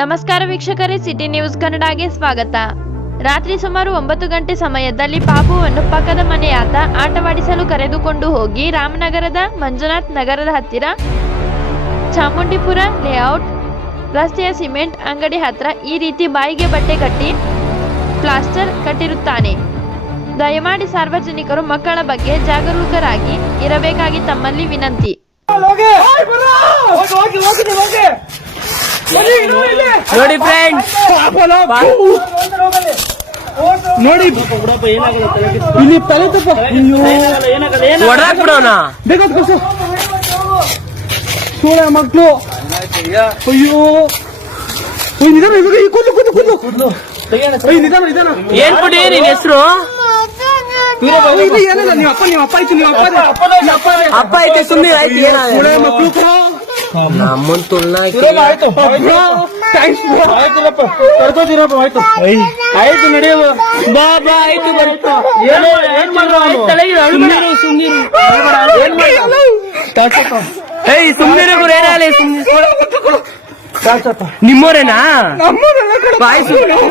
ನಮಸ್ಕಾರ ವೀಕ್ಷಕರೇ, city news ಕನ್ನಡಗೆ ಸ್ವಾಗತ. ರಾತ್ರಿ ಸುಮಾರು 9 ಗಂಟೆ ಸಮಯದಲ್ಲಿ ಪಾಪುವನ್ನು ಪಕ್ಕದ ಮನೆಯಾತ ಆಟವಾಡಿಸಲು ಕರೆದುಕೊಂಡು ಹೋಗಿ ರಾಮನಗರದ ಮಂಜುನಾಥ್ ನಗರದ ಹತ್ತಿರ ಚಾಮುಂಡಿಪುರ ಲೇಔಟ್ ರಸ್ತೆಯ ಸಿಮೆಂಟ್ ಅಂಗಡಿ ಹತ್ರ ಈ ರೀತಿ ಬಾಯಿಗೆ ಬಟ್ಟೆ ಕಟ್ಟಿ ಪ್ಲಾಸ್ಟರ್ ಕಟ್ಟಿರುತ್ತಾನೆ. ದಯಮಾಡಿ ಸಾರ್ವಜನಿಕರು ಮಕ್ಕಳ ಬಗ್ಗೆ ಜಾಗರೂಕರಾಗಿ ಇರಬೇಕಾಗಿ ತಮ್ಮಲ್ಲಿ ವಿನಂತಿ. ನೋಡಿ ಫ್ರೆಂಡ್ಸ್, ನೋಡಿ ಇಲ್ಲಿ ತಲೆ ತಪ್ಪ ಹೊಡ್ದಾಕ್ಬಿಡೋಣ. ಸೋಳ ಮಕ್ಕಳು. ಅಯ್ಯೋ ನಿಧಾನ, ಕೂದಲು ನಿಧಾನ. ಏನ್ ಬಿಡಿ ನಿನ್ ಹೆಸರು? ಏನಿಲ್ಲ, ನೀವು ಅಪ್ಪ ಆಯ್ತು, ಅಪ್ಪ ಐತೆ, ಸುಮ್ಮನೆ ಆಯ್ತು. ಸೋಳ ಮಕ್ಕಳು ನಮ್ಮನ್ ತುಳ್ಳ ಆಯ್ತು ನಡೆಯುವ ಬಾಬಾ ಆಯ್ತು. ಸುಮ್ಮನೆ ನಿಮ್ಮೋರೇನಾ?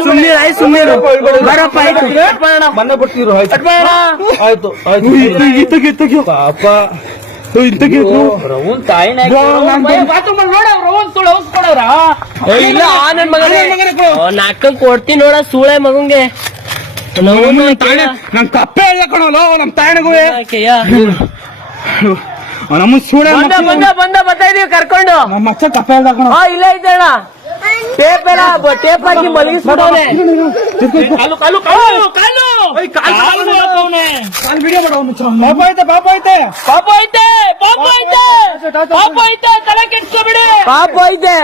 ಸುಮ್ಮನೆ ಆಯ್ತು, ಸುಮ್ಮನೆ ಬರಪ್ಪ. ಆಯ್ತು ಮನೆ ಬಿಡ್ತಿರು. ಆಯ್ತು ಪಾಪ ಇಲ್ಲ, ನನ್ ಮಗ ನಾಲ್ಕಂಗ್ ಕೊಡ್ತೀನಿ ನೋಡ ಸೂಳೆ ಮಗಂಗೆ. ನಮ್ ಕಪ್ಪೆ ಇಲ್ಲ ಕಣೋ ನಮ್ ತಾಯಣಗೂ ನಮ್ಮ ಸೂಳೆ ಬರ್ತಾ ಇದೀವಿ ಕರ್ಕೊಂಡು. ನಮ್ಮ ಮಚ್ಚ ಕಪ್ಪೆ ಇಲ್ಲ ಕಣ. ಇಲ್ಲ ಇದ್ದಣ್ಣ, ಟೇಪ್ ಹಾಕಿ ಮಲಗಿಸ್ಬಿಡೋನೆ. ಪಾಪ ಐತೆ ಪಾಪ ಐತೆ, ತಲೆ ಕೆಡ್ಸ್ಕೊಬಿಡಿ. ಪಾಪ ಐತೆ.